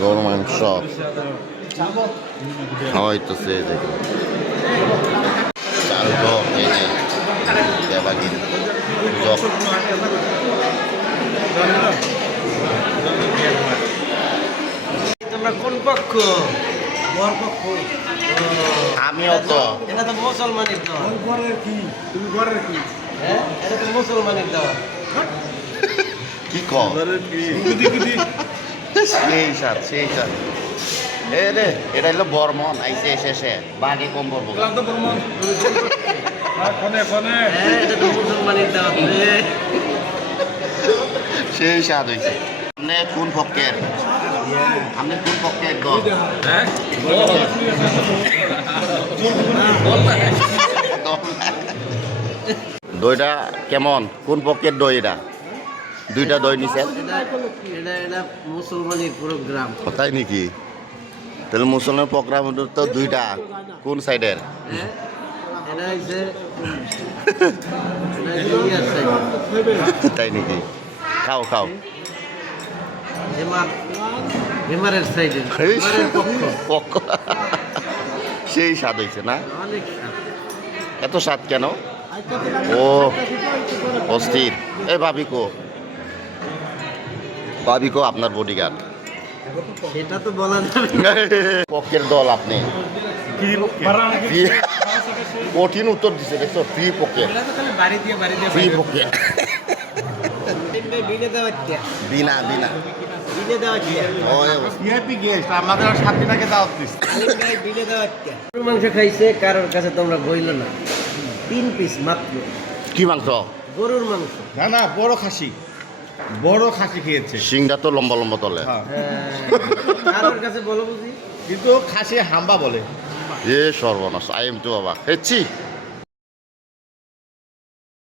গরু মাংস হয়তোছে দেখো চাল জগ এই যে দেবাগিরি জগ তোমরা কোন পক্ষ? বর পক্ষ। আমিও তো এটা তো মুসলমানের দেওয়া। তুমি ঘরের কি? হ্যাঁ, এটা তো মুসলমানের দেওয়া। কি কম সেই সাত এ রে এটা হলো বর্মন আইসে এসে বাঘে কম বলবো হ্যাঁ, এটা তো মুসলমানের দেওয়া। সেই স্বাদ হয়েছে আপনি কোন পক্ষের আপনি কোন পক্ষের দল দইটা কেমন কোন পক্ষের দই এটা দুইটা দই নিছেন এটা মুসলমানের প্রোগ্রাম। তাই নাকি তাহলে মুসলমান প্রোগ্রাম তো দুইটা কোন সাইডের হ্যাঁ, এটা হচ্ছে ইয়ার সাইড। তাই নাকি খাও খাও হিমারের সাইডে। এই হিমারের পক্ষ। পক্ষ সেই স্বাদ হয়েছে না অনেক স্বাদ। এত স্বাদ কেন ও অস্থির এই ভাবিকো আপনার বডিগার্ড সেটা তো বলা যাবে না। পক্ষের দল আপনি কঠিন উত্তর দিছে দেখছো ফ্রি পক্ষের ফ্রি পক্ষের বিনে দেওয়া বিনা বিনে দেওয়া ভিআইপি গেস্ট আমাদের 7 দিন আগে দাওয়াত দিছে। বিনে দেওয়া গরুর মাংস খাইছে কারোর কাছে তোমরা বইল না। 3 পিস মাত্র কি মাংস গরুর মাংস। না না বড় খাসি খেয়েছে সিংটা তো লম্বা লম্বা তলে হ্যাঁ। কারোর কাছে বলো বুঝি। কিন্তু খাসি হাম্বা বলে। এ সর্বনাশ আই এম টু বাবা হেচ্ছি